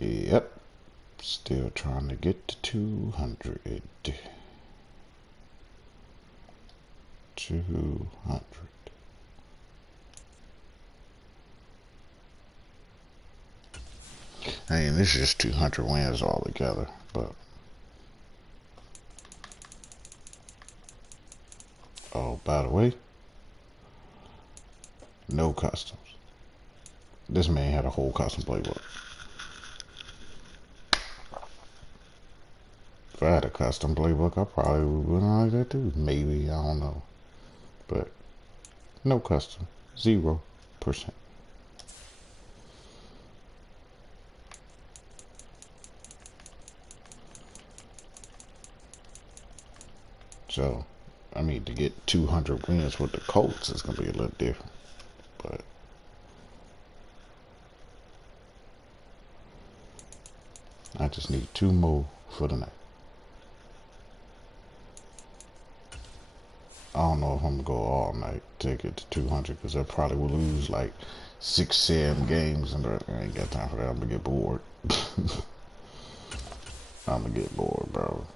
Yep. Still trying to get to 200. 200. I mean, this is just 200 wins altogether, but... Oh, by the way, no customs. This man had a whole custom playbook. If I had a custom playbook, I probably wouldn't like that too. Maybe, I don't know. But no custom. 0%. So, I mean, to get 200 wins with the Colts, it's going to be a little different. But I just need 2 more for the night. I don't know if I'm going to go all night, take it to 200, because I probably will lose like 6, 7 games, and I ain't got time for that. I'm going to get bored. I'm going to get bored, bro.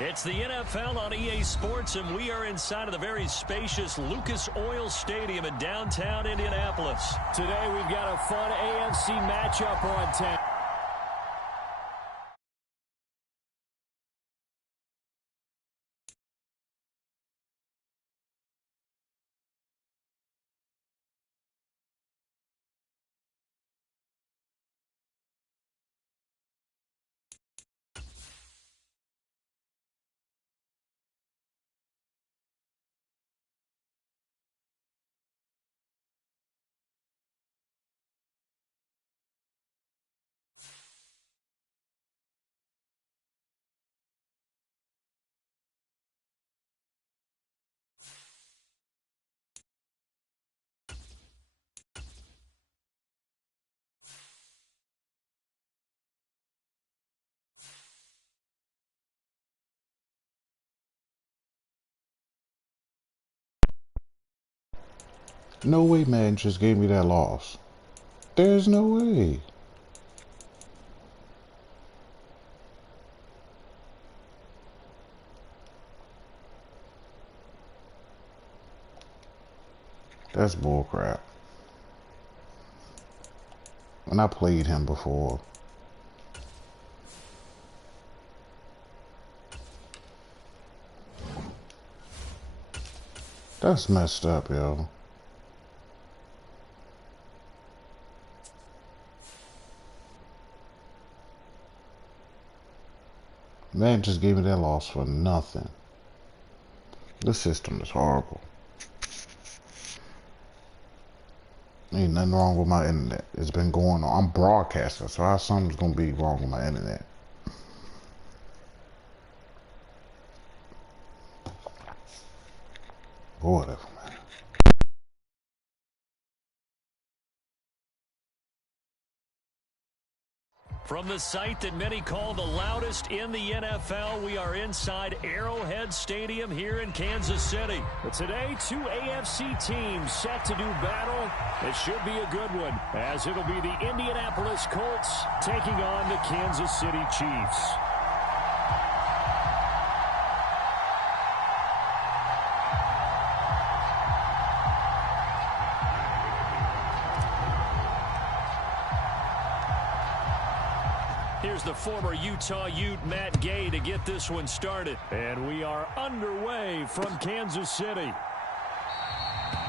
It's the NFL on EA Sports, and we are inside of the very spacious Lucas Oil Stadium in downtown Indianapolis. Today we've got a fun AFC matchup on tap. No way, man, just gave me that loss. There's no way. That's bullcrap. When I played him before. That's messed up, yo. Man just gave me that loss for nothing. This system is horrible. Ain't nothing wrong with my internet. It's been going on. I'm broadcasting, so how something's gonna be wrong with my internet? Or whatever, man. From the site that many call the loudest in the NFL, we are inside Arrowhead Stadium here in Kansas City. But today, two AFC teams set to do battle. It should be a good one, as it'll be the Indianapolis Colts taking on the Kansas City Chiefs. Here's the former Utah Ute, Matt Gay, to get this one started. And we are underway from Kansas City.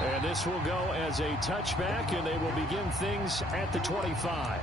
And this will go as a touchback, and they will begin things at the 25.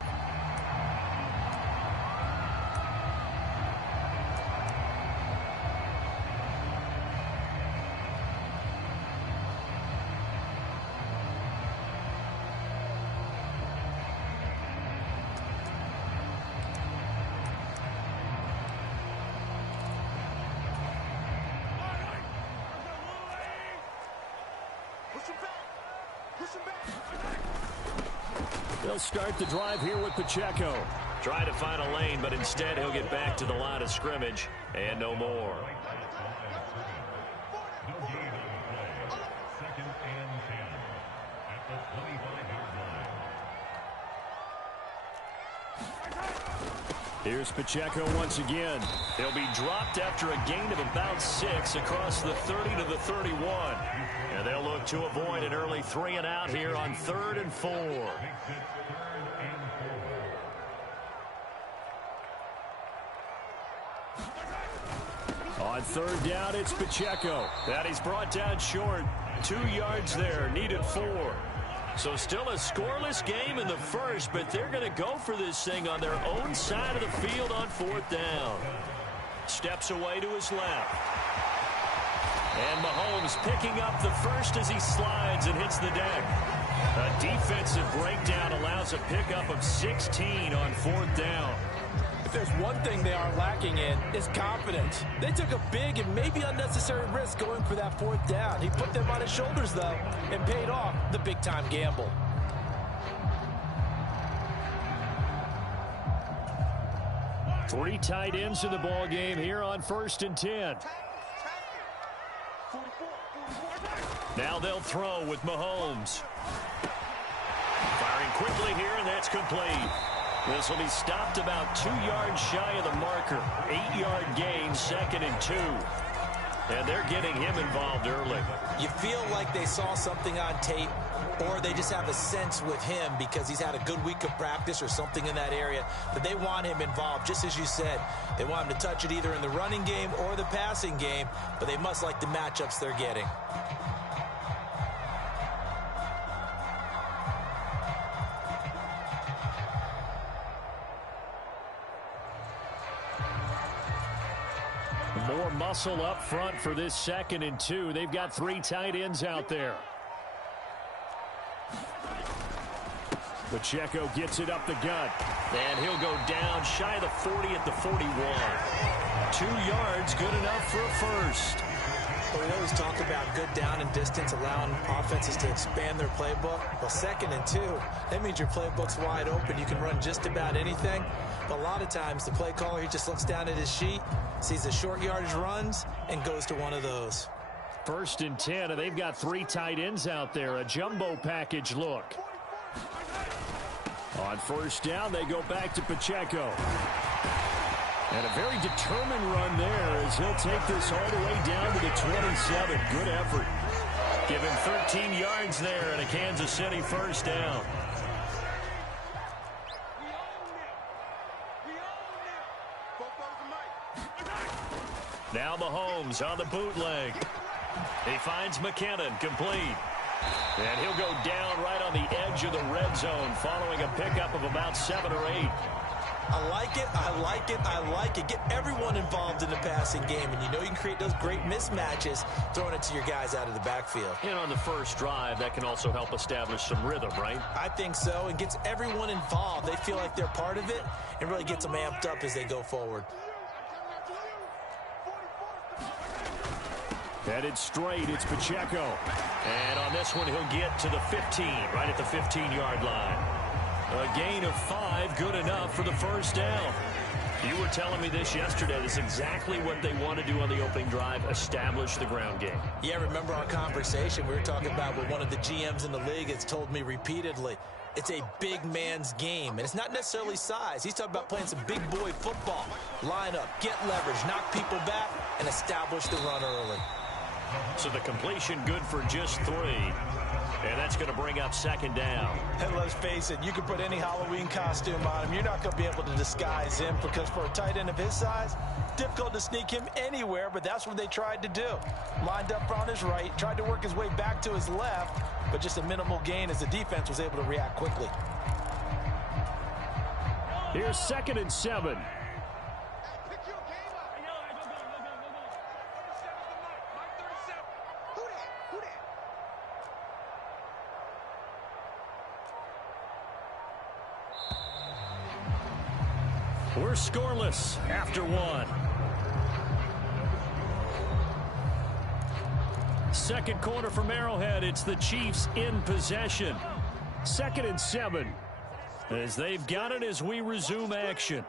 They'll start the drive here with Pacheco. Try to find a lane, but instead he'll get back to the line of scrimmage and no more. Here's Pacheco once again. He'll be dropped after a gain of about 6 across the 30 to the 31. And they'll look to avoid an early 3 and out here on 3rd and 4. On 3rd down, it's Pacheco. That he's brought down short. 2 yards there, needed 4. So still a scoreless game in the first, but they're going to go for this thing on their own side of the field on 4th down. Steps away to his left. And Mahomes picking up the first as he slides and hits the deck. A defensive breakdown allows a pickup of 16 on 4th down. If there's one thing they are lacking in, it's confidence. They took a big and maybe unnecessary risk going for that 4th down. He put them on his shoulders, though, and paid off the big-time gamble. Three tight ends in the ball game here on 1st and 10. Now they'll throw with Mahomes. Firing quickly here, and that's complete. This will be stopped about 2 yards shy of the marker. 8-yard gain, 2nd and 2. And they're getting him involved early. You feel like they saw something on tape, or they just have a sense with him because he's had a good week of practice or something in that area that they want him involved. Just as you said, they want him to touch it either in the running game or the passing game, but they must like the matchups they're getting. More muscle up front for this 2nd and 2. They've got 3 tight ends out there. Pacheco gets it up the gut. And he'll go down shy of the 40 at the 41. 2 yards, good enough for a first. Well, we always talk about good down and distance, allowing offenses to expand their playbook. Well, 2nd and 2, that means your playbook's wide open. You can run just about anything. But a lot of times, the play caller, he just looks down at his sheet, sees the short yardage runs, and goes to one of those. 1st and 10, and they've got 3 tight ends out there. A jumbo package look. On 1st down, they go back to Pacheco. And a very determined run there as he'll take this all the way down to the 27. Good effort. Give him 13 yards there and a Kansas City 1st down. Now Mahomes on the bootleg. He finds McKinnon, complete. And he'll go down right on the edge of the red zone following a pickup of about 7 or 8. I like it, I like it, I like it. Get everyone involved in the passing game, and you know you can create those great mismatches throwing it to your guys out of the backfield. And on the first drive, that can also help establish some rhythm, right? I think so, and gets everyone involved. They feel like they're part of it, and really gets them amped up as they go forward. Headed straight, it's Pacheco. And on this one, he'll get to the 15, right at the 15-yard line. A gain of 5, good enough for the first down. You were telling me this yesterday. This is exactly what they want to do on the opening drive, establish the ground game. Yeah, remember our conversation? We were talking about what one of the GMs in the league has told me repeatedly. It's a big man's game, and it's not necessarily size. He's talking about playing some big boy football. Line up, get leverage, knock people back, and establish the run early. So the completion good for just 3. And that's going to bring up second down. And let's face it, you can put any Halloween costume on him. You're not going to be able to disguise him because for a tight end of his size, difficult to sneak him anywhere, but that's what they tried to do. Lined up on his right, tried to work his way back to his left, but just a minimal gain as the defense was able to react quickly. Here's 2nd and 7. We're scoreless after 1. Second quarter from Arrowhead. It's the Chiefs in possession. 2nd and 7. As they've got it as we resume action.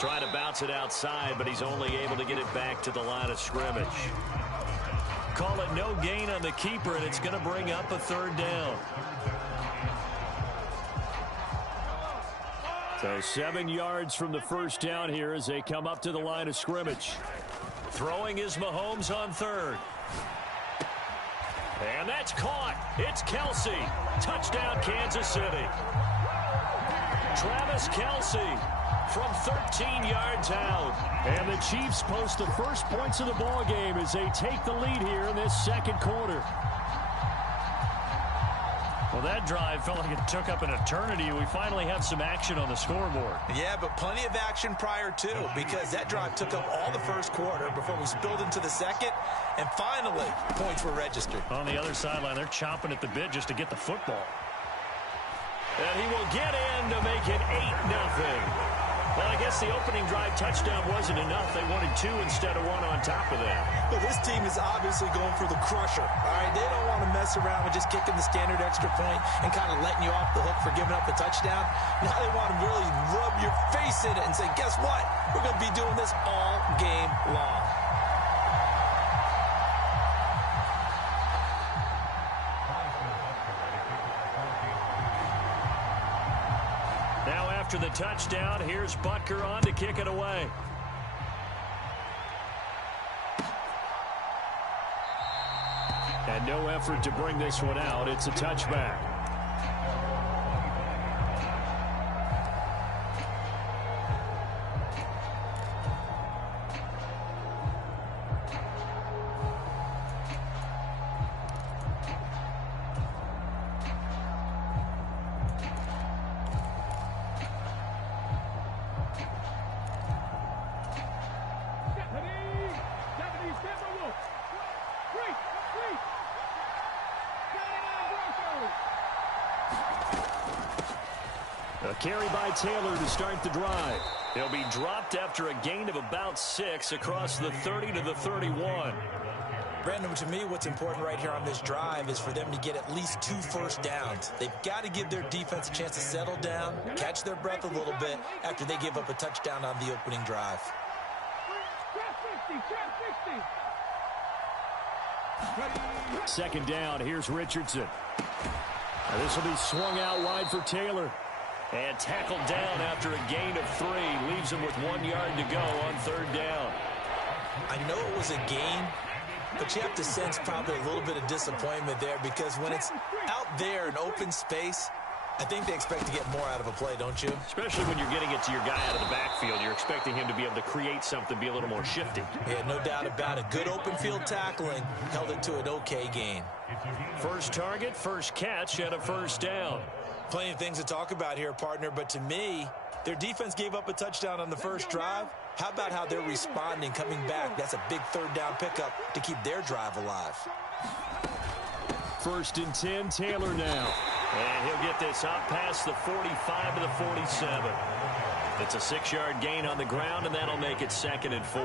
Trying to bounce it outside, but he's only able to get it back to the line of scrimmage. Call it no gain on the keeper, and it's going to bring up a 3rd down. So 7 yards from the first down here as they come up to the line of scrimmage. Throwing is Mahomes on 3rd. And that's caught. It's Kelce. Touchdown, Kansas City. Travis Kelce from 13 yards out. And the Chiefs post the first points of the ball game as they take the lead here in this second quarter. Well, that drive felt like it took up an eternity. We finally have some action on the scoreboard. Yeah, but plenty of action prior to, because that drive took up all the first quarter before we spilled into the second, and finally, points were registered. On the other sideline, they're chomping at the bit just to get the football. And he will get in to make it 8-0. Well, I guess the opening drive touchdown wasn't enough. They wanted 2 instead of 1 on top of that. But this team is obviously going for the crusher. All right, they don't want to mess around with just kicking the standard extra point and kind of letting you off the hook for giving up a touchdown. Now they want to really rub your face in it and say, guess what? We're going to be doing this all game long. After the touchdown, here's Butker on to kick it away. And no effort to bring this one out. It's a touchback. A carry by Taylor to start the drive. He'll be dropped after a gain of about 6 across the 30 to the 31. Brandon, to me, what's important right here on this drive is for them to get at least 2 first downs. They've got to give their defense a chance to settle down, catch their breath a little bit after they give up a touchdown on the opening drive. Second down, here's Richardson. This will be swung out wide for Taylor. And tackled down after a gain of 3. Leaves him with 1 yard to go on 3rd down. I know it was a gain, but you have to sense probably a little bit of disappointment there because when it's out there in open space, I think they expect to get more out of a play, don't you? Especially when you're getting it to your guy out of the backfield. You're expecting him to be able to create something, be a little more shifty. Yeah, no doubt about it. Good open field tackling held it to an okay gain. First target, first catch, and a first down. Plenty of things to talk about here, partner, but to me, their defense gave up a touchdown on the first drive. How about how they're responding, coming back? That's a big 3rd down pickup to keep their drive alive. 1st and 10, Taylor now. And he'll get this up past the 45 to the 47. It's a 6-yard gain on the ground, and that'll make it 2nd and 4.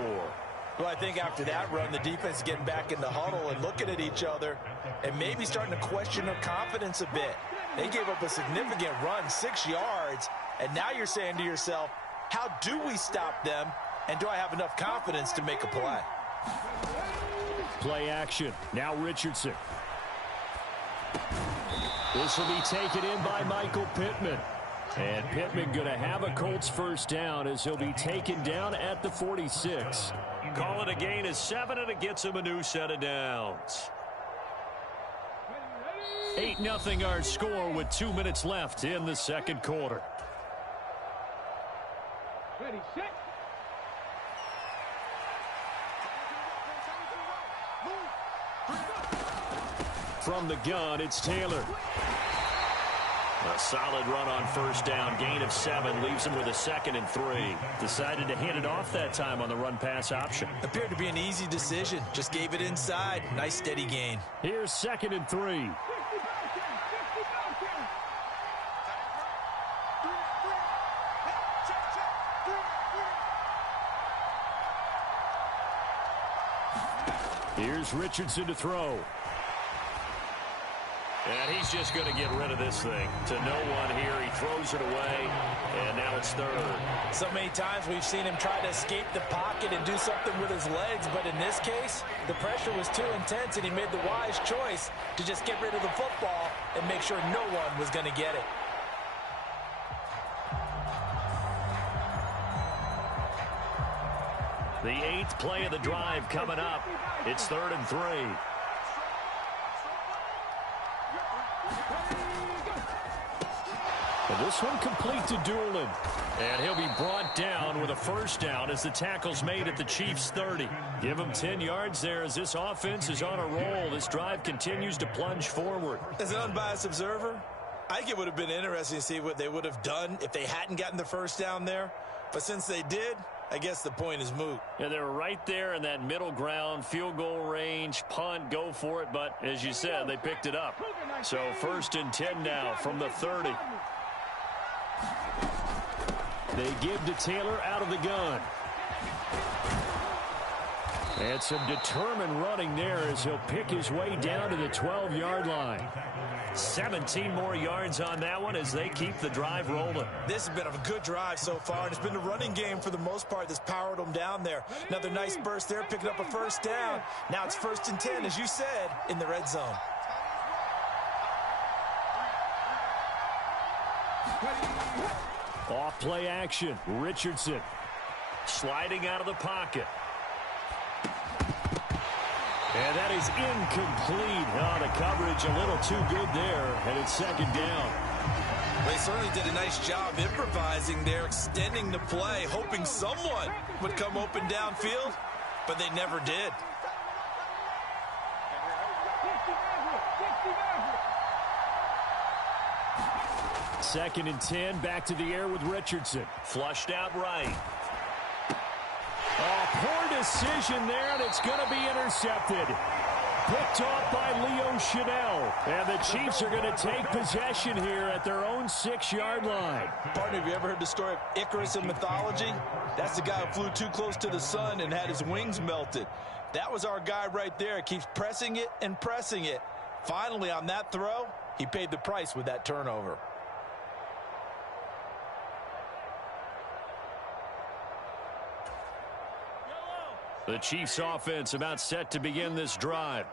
Well, I think after that run, the defense is getting back in the huddle and looking at each other and maybe starting to question their confidence a bit. They gave up a significant run, 6 yards, and now you're saying to yourself, how do we stop them, and do I have enough confidence to make a play? Play action. Now Richardson. This will be taken in by Michael Pittman. And Pittman going to have a Colts first down as he'll be taken down at the 46. Call it a gain of 7, and it gets him a new set of downs. 8-0 our score with 2 minutes left in the second quarter. Ready, set. From the gun, it's Taylor. A solid run on first down. Gain of 7 leaves him with a 2nd and 3. Decided to hand it off that time on the run-pass option. Appeared to be an easy decision. Just gave it inside. Nice steady gain. Here's 2nd and 3. Here's Richardson to throw. And he's just going to get rid of this thing. To no one here. He throws it away. And now it's 3rd. So many times we've seen him try to escape the pocket and do something with his legs. But in this case, the pressure was too intense, and he made the wise choice to just get rid of the football and make sure no one was going to get it. The 8th play of the drive coming up. It's 3rd and 3. And this one complete to Doolin. And he'll be brought down with a first down as the tackle's made at the Chiefs' 30. Give him 10 yards there as this offense is on a roll. This drive continues to plunge forward. As an unbiased observer, I think it would have been interesting to see what they would have done if they hadn't gotten the first down there. But since they did, I guess the point is moot. Yeah, they're right there in that middle ground, field goal range, punt, go for it. But as you said, they picked it up. So 1st and 10 now from the 30. They give to Taylor out of the gun. And some determined running there as he'll pick his way down to the 12-yard line. 17 more yards on that one as they keep the drive rolling. This has been a good drive so far, and it's been the running game for the most part that's powered them down there. Another nice burst there, picking up a first down. Now it's 1st and 10, as you said, in the red zone. Off play action. Richardson Sliding out of the pocket. And that is incomplete. Oh, the coverage a little too good there, and it's 2nd down. They certainly did a nice job improvising there, extending the play, hoping someone would come open downfield, but they never did. Second and 10, back to the air with Richardson. Flushed out right. Oh, poor decision there, and it's going to be intercepted. Picked off by Leo Chanel. And the Chiefs are going to take possession here at their own 6-yard line. Partner, have you ever heard the story of Icarus in mythology? That's the guy who flew too close to the sun and had his wings melted. That was our guy right there. Keeps pressing it and pressing it. Finally, on that throw, he paid the price with that turnover. The Chiefs offense about set to begin this drive.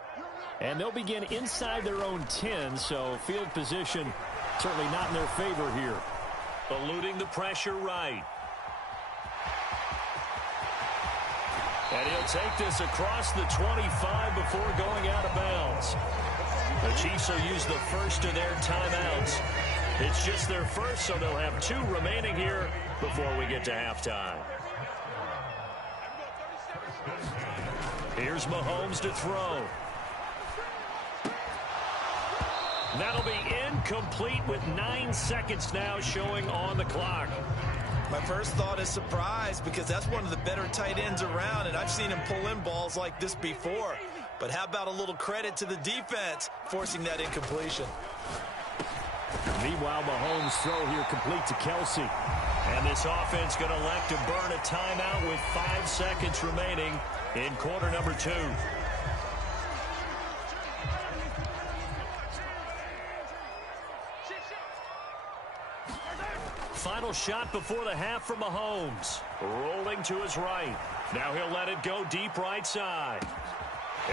And they'll begin inside their own 10, so field position certainly not in their favor here. Eluding the pressure right. And he'll take this across the 25 before going out of bounds. The Chiefs will use the first of their timeouts. It's just their first, so they'll have 2 remaining here before we get to halftime. Here's Mahomes to throw. That'll be incomplete with 9 seconds now showing on the clock. My first thought is surprise because that's one of the better tight ends around, and I've seen him pull in balls like this before. But how about a little credit to the defense forcing that incompletion? Meanwhile, Mahomes' throw here complete to Kelsey. And this offense going to elect to burn a timeout with 5 seconds remaining in quarter number 2. Final shot before the half for Mahomes. Rolling to his right. Now he'll let it go deep right side.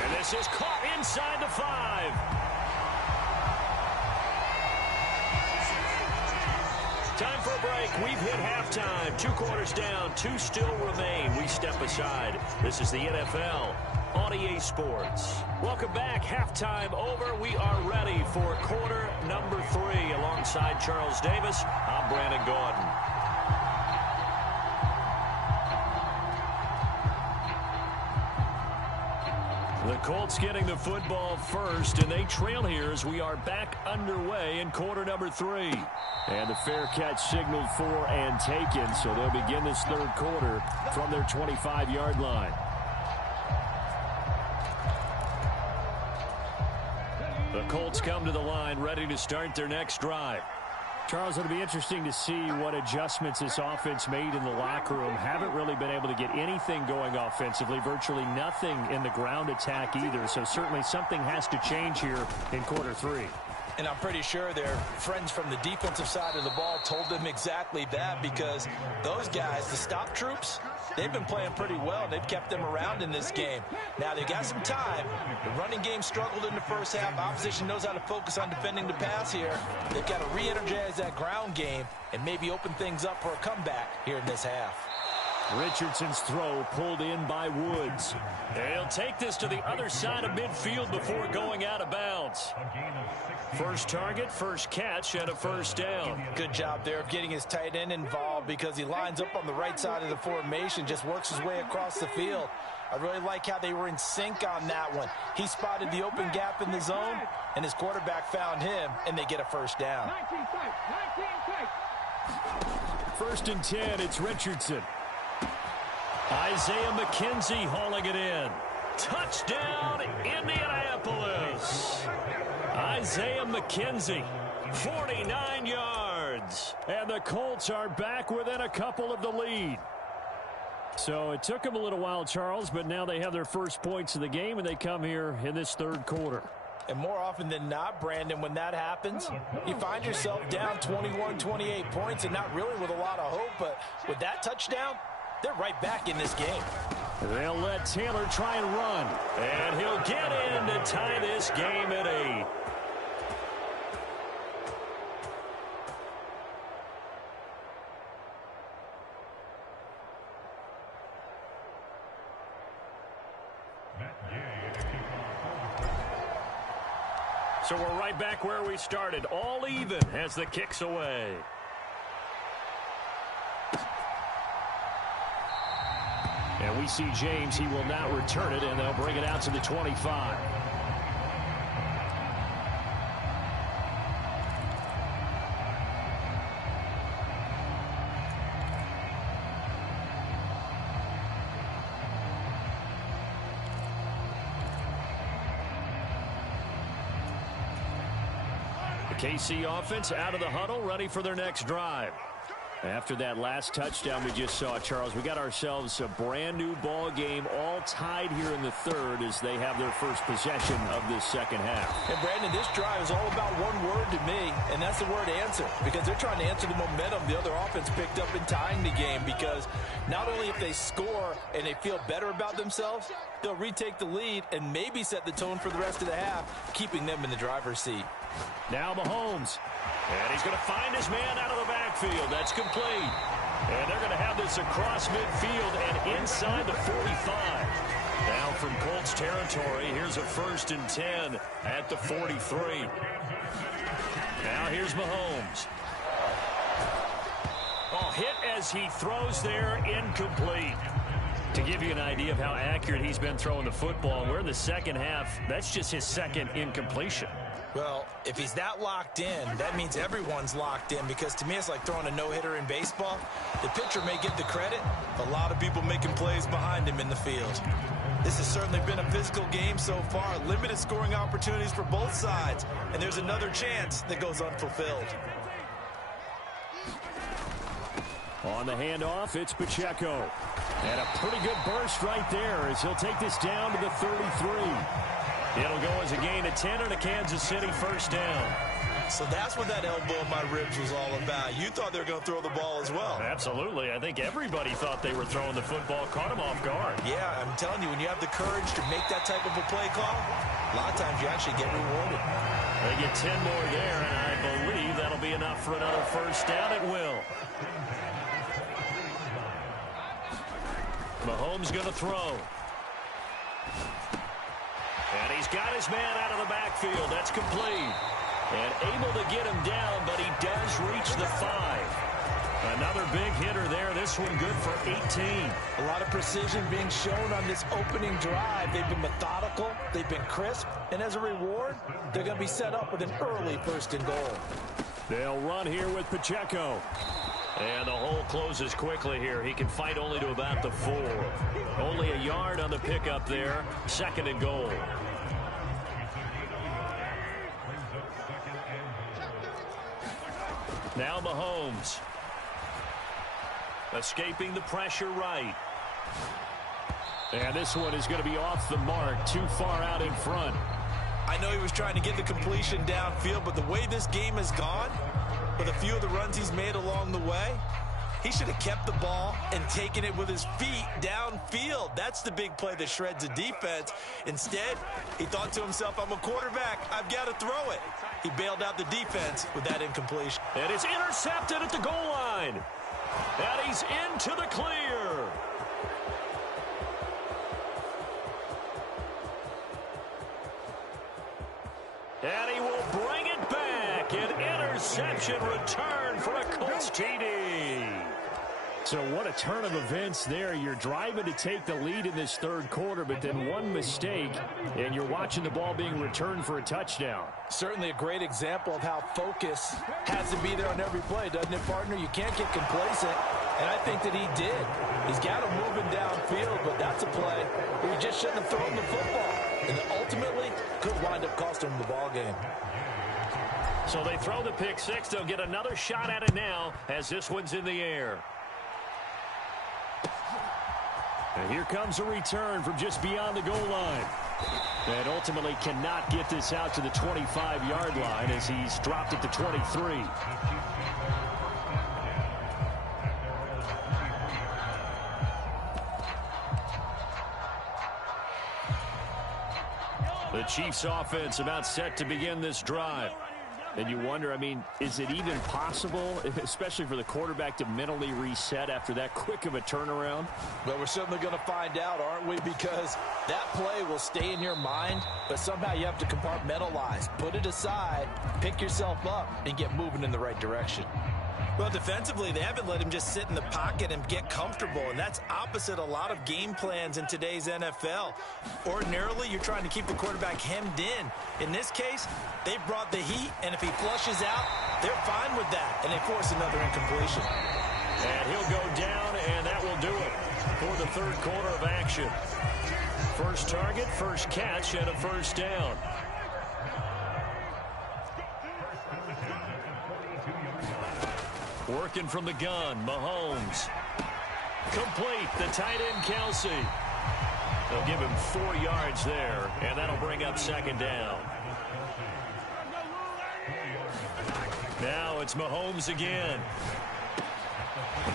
And this is caught inside the 5. Time for a break. We've hit halftime. 2 quarters down. 2 still remain. We step aside. This is the NFL on EA Sports. Welcome back. Halftime over. We are ready for quarter number 3. Alongside Charles Davis, I'm Brandon Gordon. The Colts getting the football first, and they trail here as we are back underway in quarter number 3. And the fair catch signaled for and taken, so they'll begin this third quarter from their 25-yard line. The Colts come to the line ready to start their next drive. Charles, it'll be interesting to see what adjustments this offense made in the locker room. Haven't really been able to get anything going offensively, virtually nothing in the ground attack either. So certainly something has to change here in quarter 3. And I'm pretty sure their friends from the defensive side of the ball told them exactly that, because those guys, the stop troops, they've been playing pretty well. They've kept them around in this game. Now, they've got some time. The running game struggled in the first half. Opposition knows how to focus on defending the pass here. They've got to re-energize that ground game and maybe open things up for a comeback here in this half. Richardson's throw pulled in by Woods. He'll take this to the other side of midfield before going out of bounds. First target, first catch, and a first down. Good job there of getting his tight end involved, because he lines up on the right side of the formation, just works his way across the field. I really like how they were in sync on that one. He spotted the open gap in the zone, and his quarterback found him, and they get a first down. 1st and 10, it's Richardson. Isaiah McKenzie hauling it in. Touchdown, Indianapolis. Isaiah McKenzie, 49 yards. And the Colts are back within a couple of the lead. So it took them a little while, Charles, but now they have their first points of the game, and they come here in this third quarter. And more often than not, Brandon, when that happens, you find yourself down 21, 28 points and not really with a lot of hope. But with that touchdown, they're right back in this game. They'll let Taylor try and run. And he'll get in to tie this game at 8. So we're right back where we started, all even as the kick's away. And we see James. He will now return it, and they'll bring it out to the 25. The KC offense out of the huddle, ready for their next drive. After that last touchdown we just saw, Charles, we got ourselves a brand new ball game, all tied here in the third as they have their first possession of this second half. And Brandon, this drive is all about one word to me, and that's the word answer, because they're trying to answer the momentum the other offense picked up in tying the game, because not only if they score and they feel better about themselves, they'll retake the lead and maybe set the tone for the rest of the half, keeping them in the driver's seat. Now Mahomes. And he's going to find his man out of the backfield. That's complete. And they're going to have this across midfield and inside the 45. Now from Colts territory, here's a 1st and 10 at the 43. Now here's Mahomes. Oh, hit as he throws there, incomplete. To give you an idea of how accurate he's been throwing the football, we're in the second half. That's just his second incompletion. Well, if he's that locked in, that means everyone's locked in, because to me it's like throwing a no-hitter in baseball. The pitcher may get the credit, a lot of people making plays behind him in the field. This has certainly been a physical game so far, limited scoring opportunities for both sides, and there's another chance that goes unfulfilled. On the handoff, it's Pacheco. And a pretty good burst right there as he'll take this down to the 33. It'll go as a gain of 10 and a Kansas City first down. So that's what that elbow in my ribs was all about. You thought they were going to throw the ball as well. Absolutely. I think everybody thought they were throwing the football, caught him off guard. Yeah, I'm telling you, when you have the courage to make that type of a play call, a lot of times you actually get rewarded. They get 10 more there, and I believe that'll be enough for another first down. It will. Mahomes going to throw. And he's got his man out of the backfield. That's complete. And able to get him down, but he does reach the 5. Another big hitter there. This one good for 18. A lot of precision being shown on this opening drive. They've been methodical. They've been crisp. And as a reward, they're going to be set up with an early first and goal. They'll run here with Pacheco. And the hole closes quickly here. He can fight only to about the 4. Only a yard on the pickup there. Second and goal. Now Mahomes. Escaping the pressure right. And this one is going to be off the mark. Too far out in front. I know he was trying to get the completion downfield, but the way this game has gone, with a few of the runs he's made along the way, he should have kept the ball and taken it with his feet downfield. That's the big play that shreds a defense. Instead, he thought to himself, I'm a quarterback. I've got to throw it. He bailed out the defense with that incompletion. And it's intercepted at the goal line. And he's into the clear. And he will bring it back. An interception return for a Colts TD. So what a turn of events there. You're driving to take the lead in this third quarter, but then one mistake, and you're watching the ball being returned for a touchdown. Certainly a great example of how focus has to be there on every play, doesn't it, partner? You can't get complacent, and I think that he did. He's got him moving downfield, but that's a play where you just shouldn't have thrown the football. And ultimately could wind up costing him the ball game. So they throw the pick six. They'll get another shot at it now as this one's in the air. And here comes a return from just beyond the goal line. And ultimately cannot get this out to the 25-yard line as he's dropped it to 23. The Chiefs offense about set to begin this drive. And you wonder, I mean, is it even possible, especially for the quarterback, to mentally reset after that quick of a turnaround? Well, we're certainly going to find out, aren't we? Because that play will stay in your mind, but somehow you have to compartmentalize, put it aside, pick yourself up, and get moving in the right direction. Well, defensively, they haven't let him just sit in the pocket and get comfortable, and that's opposite a lot of game plans in today's NFL. Ordinarily, you're trying to keep the quarterback hemmed in. In this case, they brought the heat, and if he flushes out, they're fine with that, and they force another incompletion. And he'll go down, and that will do it for the third quarter of action. First target, first catch, and a first down. Working from the gun, Mahomes. Complete, the tight end, Kelsey. They'll give him 4 yards there, and that'll bring up second down. Now it's Mahomes again.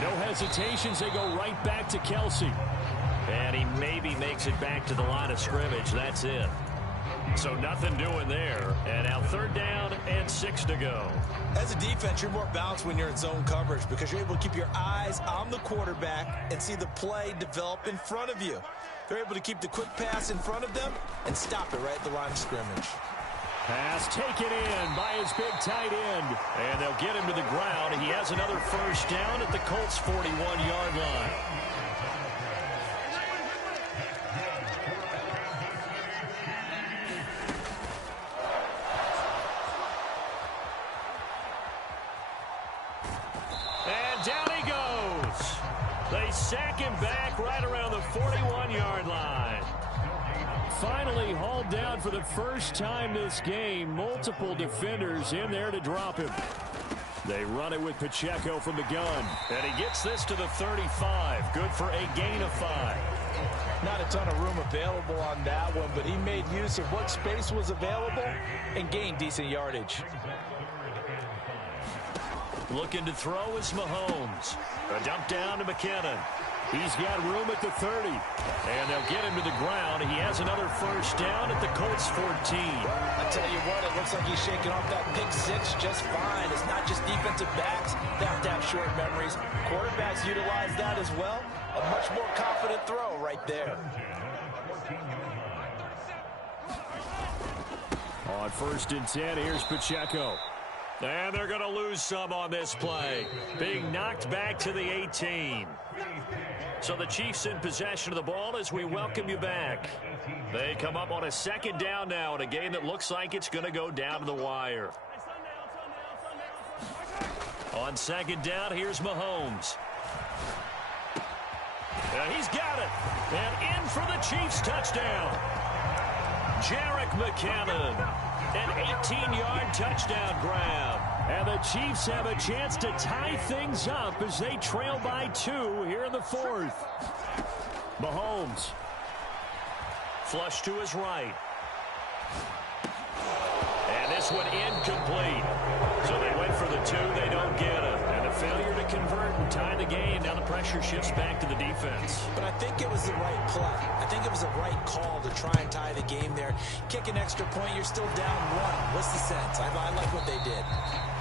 No hesitations, they go right back to Kelsey. And he maybe makes it back to the line of scrimmage. That's it. So nothing doing there. And now third down and 6 to go. As a defense, you're more balanced when you're in zone coverage because you're able to keep your eyes on the quarterback and see the play develop in front of you. They're able to keep the quick pass in front of them and stop it right at the line of scrimmage. Pass taken in by his big tight end. And they'll get him to the ground. He has another first down at the Colts' 41-yard line. Down he goes. They sack him back right around the 41-yard line. Finally hauled down for the first time this game. Multiple defenders in there to drop him. They run it with Pacheco from the gun. And he gets this to the 35. Good for a gain of 5. Not a ton of room available on that one, but he made use of what space was available and gained decent yardage. Looking to throw is Mahomes. A dump down to McKinnon. He's got room at the 30. And they'll get him to the ground. He has another first down at the Colts 14. I tell you what, it looks like he's shaking off that pick six just fine. It's not just defensive backs that have to have short memories. Quarterbacks utilize that as well. A much more confident throw right there. On 1st and 10, here's Pacheco. And they're going to lose some on this play. Being knocked back to the 18. So the Chiefs in possession of the ball as we welcome you back. They come up on a 2nd down now in a game that looks like it's going to go down to the wire. On 2nd down, here's Mahomes. And he's got it. And in for the Chiefs touchdown. Jerick McKinnon. An 18-yard touchdown grab. And the Chiefs have a chance to tie things up as they trail by 2 here in the 4th. Mahomes. Flush to his right. And this one incomplete. So they went for the 2. They don't get it. And a failure to convert and tie the game. Now the pressure shifts back to the defense. But I think it was the right play. I think it was the right call to try and tie the game there. Kick an extra point, you're still down 1. What's the sense? I like what they did.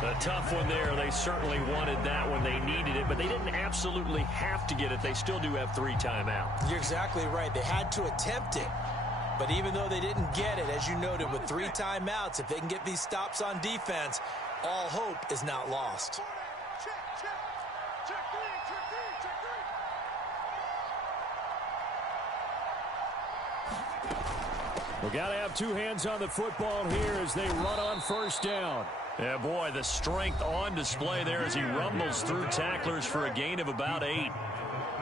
A tough one there. They certainly wanted that when they needed it, but they didn't absolutely have to get it. They still do have 3 timeouts. You're exactly right. They had to attempt it. But even though they didn't get it, as you noted, with 3 timeouts, if they can get these stops on defense, all hope is not lost. We got to have 2 hands on the football here as they run on 1st down. Yeah, boy, the strength on display there as he rumbles through tacklers for a gain of about 8.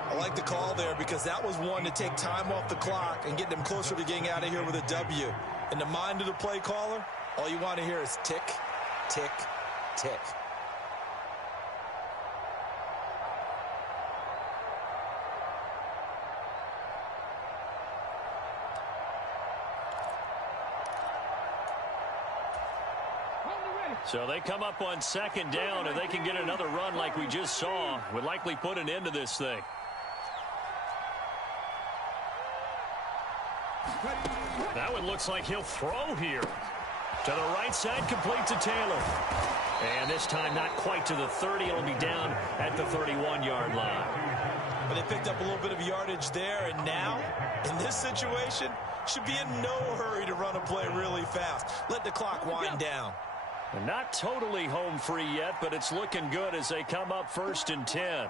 I like the call there because that was one to take time off the clock and get them closer to getting out of here with a W. In the mind of the play caller, all you want to hear is tick, tick, tick. So they come up on 2nd down, and they can get another run like we just saw. Would likely put an end to this thing. That one looks like he'll throw here. To the right side, complete to Taylor. And this time not quite to the 30. It'll be down at the 31-yard line. But they picked up a little bit of yardage there, and now, in this situation, should be in no hurry to run a play really fast. Let the clock wind down. Not totally home free yet, but it's looking good as they come up 1st and 10.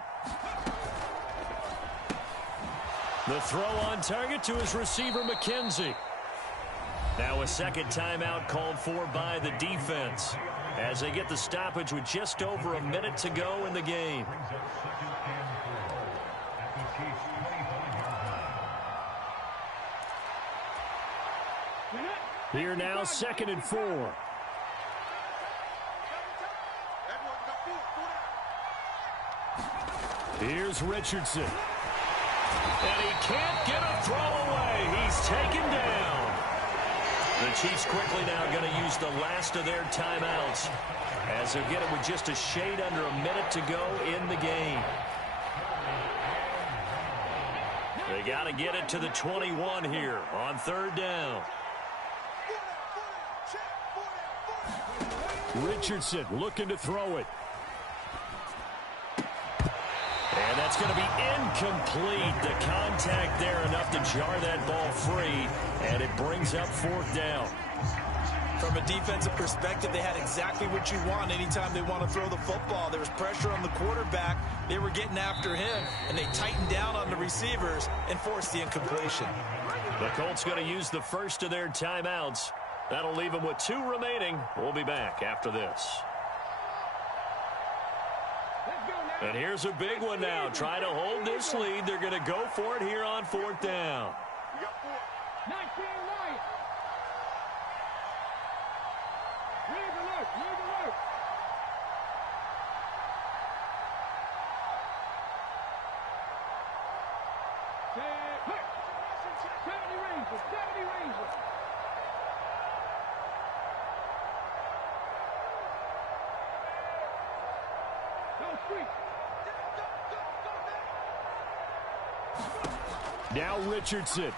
The throw on target to his receiver, McKenzie. Now a 2nd timeout called for by the defense as they get the stoppage with just over a minute to go in the game. Here now, 2nd and 4. Here's Richardson. And he can't get a throw away. He's taken down. The Chiefs quickly now going to use the last of their timeouts as they'll get it with just a shade under a minute to go in the game. They got to get it to the 21 here on 3rd down. Richardson looking to throw it. And that's going to be incomplete. The contact there enough to jar that ball free, and it brings up 4th down. From a defensive perspective, they had exactly what you want anytime they want to throw the football. There was pressure on the quarterback. They were getting after him, and they tightened down on the receivers and forced the incompletion. The Colts going to use the first of their timeouts. That'll leave them with 2 remaining. We'll be back after this. And here's a big one now. Trying to hold this lead. They're going to go for it here on 4th down. Now Richardson.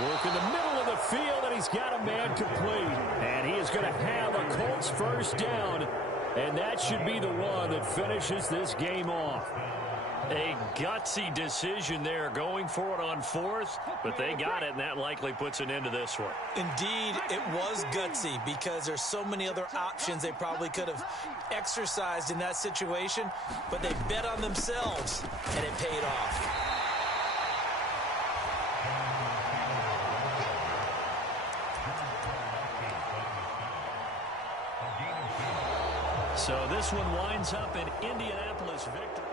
Work in the middle of the field, and he's got a man complete. And he is going to have a Colts first down, and that should be the one that finishes this game off. A gutsy decision there, going for it on fourth, but they got it, and that likely puts an end to this one. Indeed, it was gutsy because there's so many other options they probably could have exercised in that situation, but they bet on themselves, and it paid off. So this one winds up in Indianapolis victory.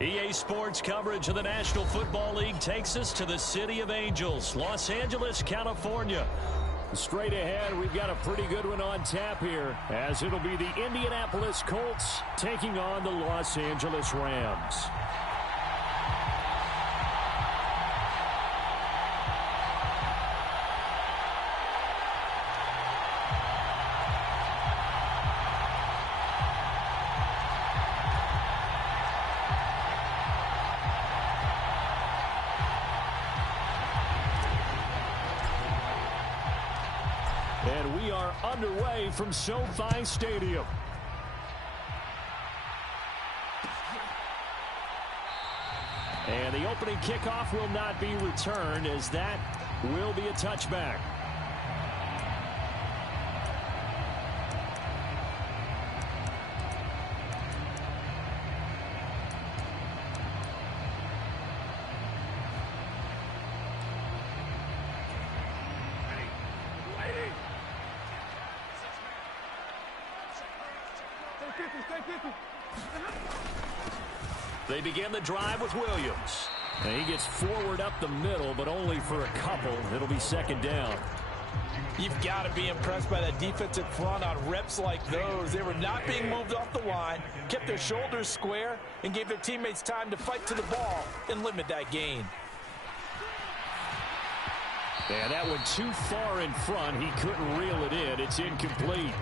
EA Sports coverage of the National Football League takes us to the City of Angels, Los Angeles, California. Straight ahead, we've got a pretty good one on tap here, as it'll be the Indianapolis Colts taking on the Los Angeles Rams. And we are underway from SoFi Stadium. And the opening kickoff will not be returned, as that will be a touchback. They begin the drive with Williams. And he gets forward up the middle, but only for a couple. It'll be second down. You've got to be impressed by that defensive front on reps like those. They were not being moved off the line, kept their shoulders square, and gave their teammates time to fight to the ball and limit that gain. And that went too far in front. He couldn't reel it in. It's incomplete.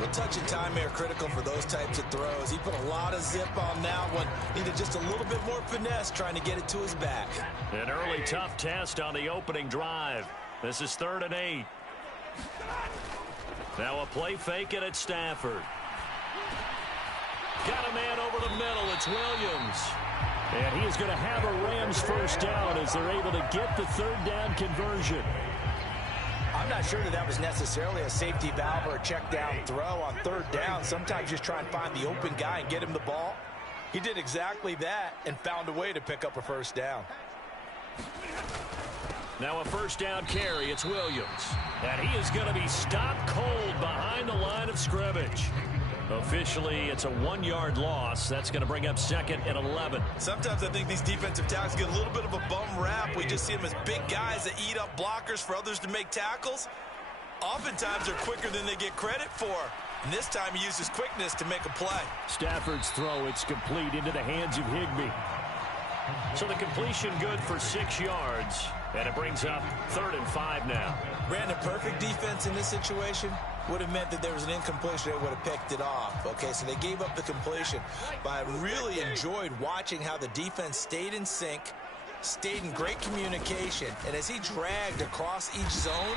A touch of time here critical for those types of throws. He put a lot of zip on that one. Needed just a little bit more finesse trying to get it to his back. An early tough test on the opening drive. This is 3rd and 8. Now a play fake it at Stafford. Got a man over the middle. It's Williams. And he is going to have a Rams first down as they're able to get the 3rd down conversion. I'm not sure that was necessarily a safety valve or a check down throw on 3rd down. Sometimes just try and find the open guy and get him the ball. He did exactly that and found a way to pick up a first down. Now a first down carry. It's Williams. And he is going to be stopped cold behind the line of scrimmage. Officially, it's a 1-yard loss. That's going to bring up 2nd and 11. Sometimes I think these defensive tackles get a little bit of a bum rap. We just see them as big guys that eat up blockers for others to make tackles. Oftentimes, they're quicker than they get credit for. And this time, he used his quickness to make a play. Stafford's throw, it's complete into the hands of Higbee. So the completion good for 6 yards. And it brings up 3rd and 5 now. Brandon, perfect defense in this situation would have meant that there was an incompletion. They would have picked it off. Okay, so they gave up the completion. But I really enjoyed watching how the defense stayed in sync, stayed in great communication. And as he dragged across each zone,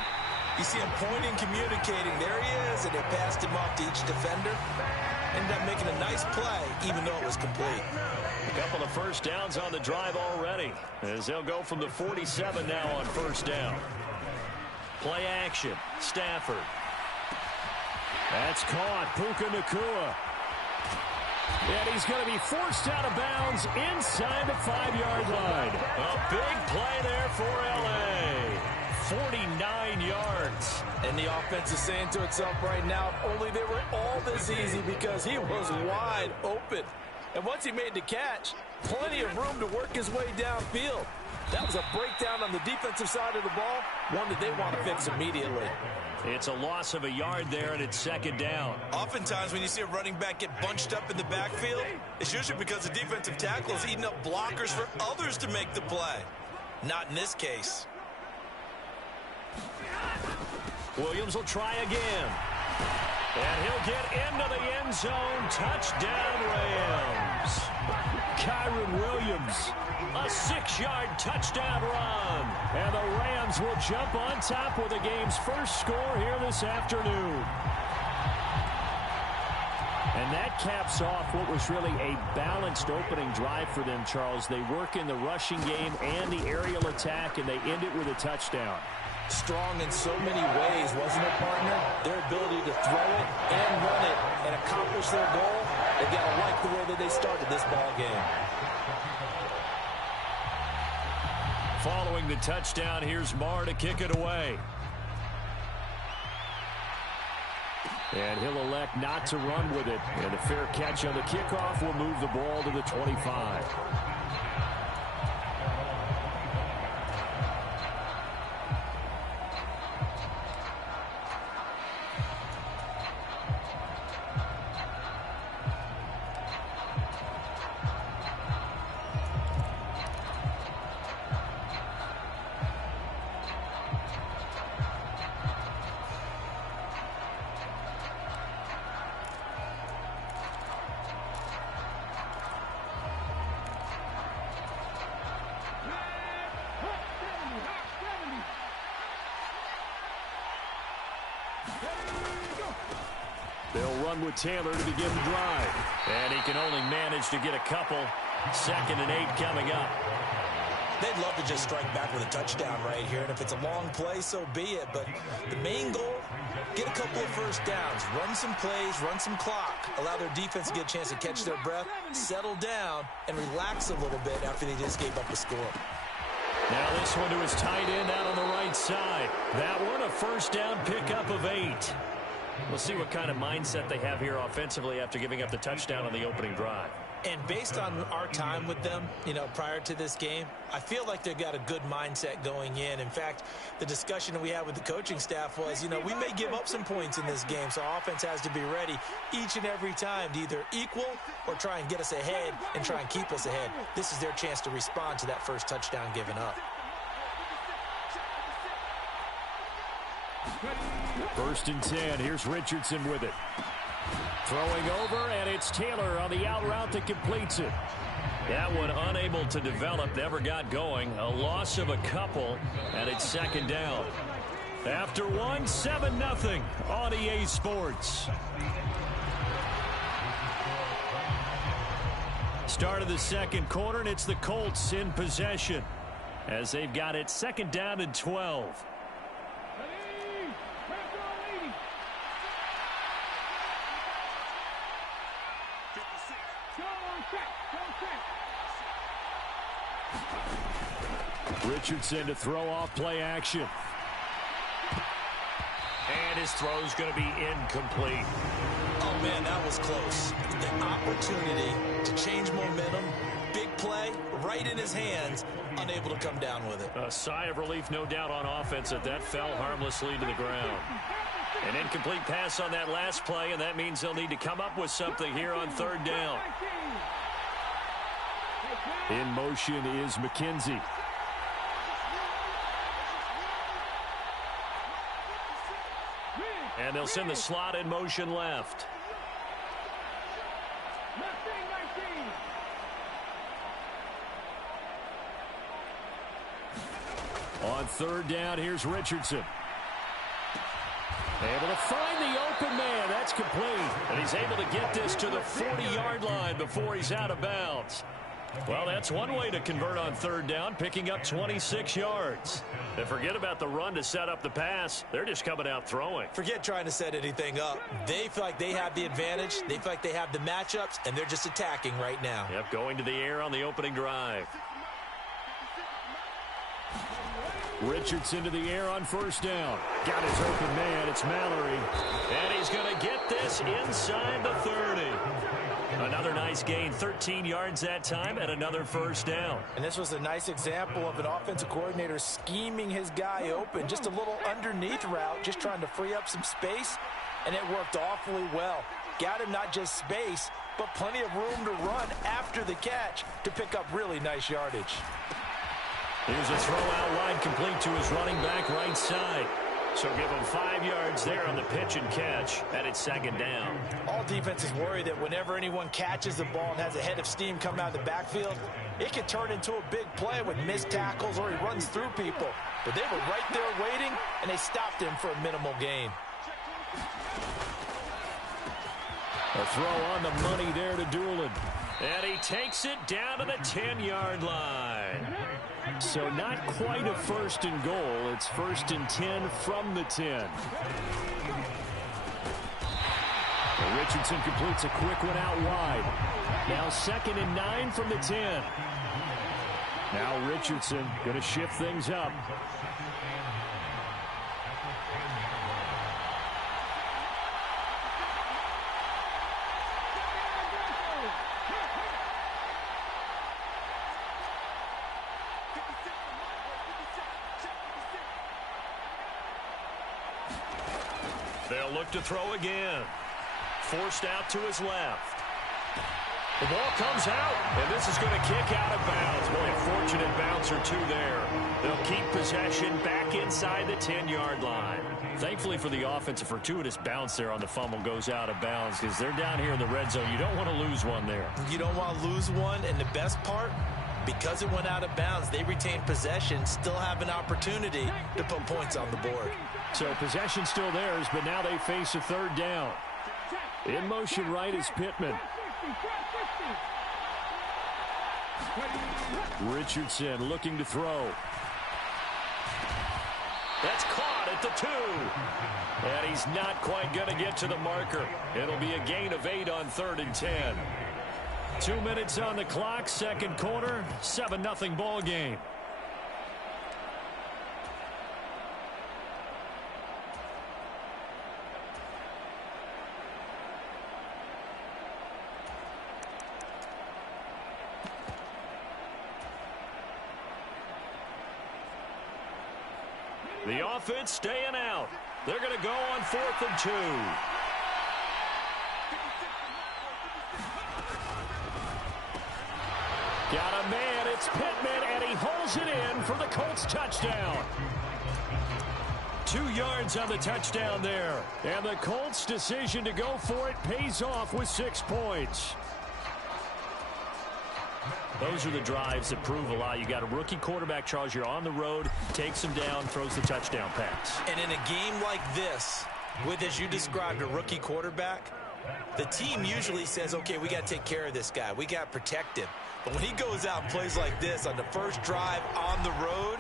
you see him pointing, communicating. There he is, and they passed him off to each defender. Ended up making a nice play, even though it was complete. A couple of first downs on the drive already, as they'll go from the 47 now on first down. Play action. Stafford. That's caught. Puka Nacua. And he's going to be forced out of bounds inside the 5-yard line. A big play there for L.A. 49 yards. And the offense is saying to itself right now, if only they were all this easy, because he was wide open. And once he made the catch, plenty of room to work his way downfield. That was a breakdown on the defensive side of the ball, one that they want to fix immediately. It's a loss of a yard there, and it's 2nd down. Oftentimes when you see a running back get bunched up in the backfield, it's usually because the defensive tackle is eating up blockers for others to make the play. Not in this case. Williams will try again. And he'll get into the end zone. Touchdown, Rams. Kyren Williams. A 6-yard touchdown run. And the Rams will jump on top with the game's first score here this afternoon. And that caps off what was really a balanced opening drive for them, Charles. They work in the rushing game and the aerial attack, and they end it with a touchdown. Strong in so many ways, wasn't it, partner? Their ability to throw it and run it and accomplish their goal. They've got to like the way that they started this ball game. Following the touchdown, here's Marr to kick it away. And he'll elect not to run with it. And a fair catch on the kickoff will move the ball to the 25. They'll run with Taylor to begin the drive. And he can only manage to get a couple. 2nd and 8 coming up. They'd love to just strike back with a touchdown right here. And if it's a long play, so be it. But the main goal, get a couple of first downs. Run some plays, run some clock. Allow their defense to get a chance to catch their breath, settle down, and relax a little bit after they just gave up a score. Now this one to his tight end out on the right side. That one a first down pickup of 8. We'll see what kind of mindset they have here offensively after giving up the touchdown on the opening drive. And based on our time with them, prior to this game, I feel like they've got a good mindset going in. In fact, the discussion that we had with the coaching staff was, we may give up some points in this game, so offense has to be ready each and every time to either equal or try and get us ahead and try and keep us ahead. This is their chance to respond to that first touchdown given up. 1st and 10. Here's Richardson with it. Throwing over, and it's Taylor on the out route that completes it. That one unable to develop, never got going. A loss of a couple, and it's 2nd down. After one, 7-0 on EA Sports. Start of the 2nd quarter, and it's the Colts in possession as they've got it 2nd down and 12. Richardson to throw off play action. And his throw's going to be incomplete. Oh, man, that was close. The opportunity to change momentum, big play, right in his hands, unable to come down with it. A sigh of relief, no doubt, on offense that fell harmlessly to the ground. An incomplete pass on that last play, and that means they'll need to come up with something here on 3rd down. In motion is McKenzie. And they'll send the slot in motion left. On 3rd down, here's Richardson. Able to find the open man. That's complete. And he's able to get this to the 40-yard line before he's out of bounds. Well, that's one way to convert on 3rd down, picking up 26 yards. And forget about the run to set up the pass. They're just coming out throwing. Forget trying to set anything up. They feel like they have the advantage. They feel like they have the matchups, and they're just attacking right now. Yep, going to the air on the opening drive. Richardson to the air on 1st down. Got his open man. It's Mallory. And he's going to get this inside the 30. Another nice gain, 13 yards that time, and another 1st down. And this was a nice example of an offensive coordinator scheming his guy open. Just a little underneath route, just trying to free up some space, and it worked awfully well. Got him not just space, but plenty of room to run after the catch to pick up really nice yardage. Here's a throw out wide, complete to his running back right side. So give him 5 yards there on the pitch and catch, and it's 2nd down. All defenses worry that whenever anyone catches the ball and has a head of steam coming out of the backfield, it can turn into a big play with missed tackles or he runs through people. But they were right there waiting, and they stopped him for a minimal gain. A throw on the money there to Doolin. And he takes it down to the 10-yard line. So not quite a 1st and goal. It's 1st and 10 from the 10. And Richardson completes a quick one out wide. Now 2nd and 9 from the 10. Now Richardson going to shift things up. They'll look to throw again. Forced out to his left. The ball comes out, and this is going to kick out of bounds. Boy, a fortunate bounce or two there. They'll keep possession back inside the 10-yard line. Thankfully for the offense, a fortuitous bounce there on the fumble goes out of bounds because they're down here in the red zone. You don't want to lose one there. You don't want to lose one, and the best part, because it went out of bounds, they retain possession, still have an opportunity to put points on the board. So possession still theirs, but now they face a third down. In motion right is Pittman. Richardson looking to throw. That's caught at the 2. And he's not quite going to get to the marker. It'll be a gain of 8 on 3rd and 10. 2 minutes on the clock, second quarter, 7-0 ball game. The offense staying out. They're going to go on 4th and 2. Got a man, it's Pittman, and he holds it in for the Colts touchdown. 2 yards on the touchdown there. And the Colts' decision to go for it pays off with 6 points. Those are the drives that prove a lot. You got a rookie quarterback, Charles. You're on the road, takes him down, throws the touchdown pass. And in a game like this, with, as you described, a rookie quarterback, the team usually says, okay, we got to take care of this guy. We got to protect him. But when he goes out and plays like this on the first drive on the road,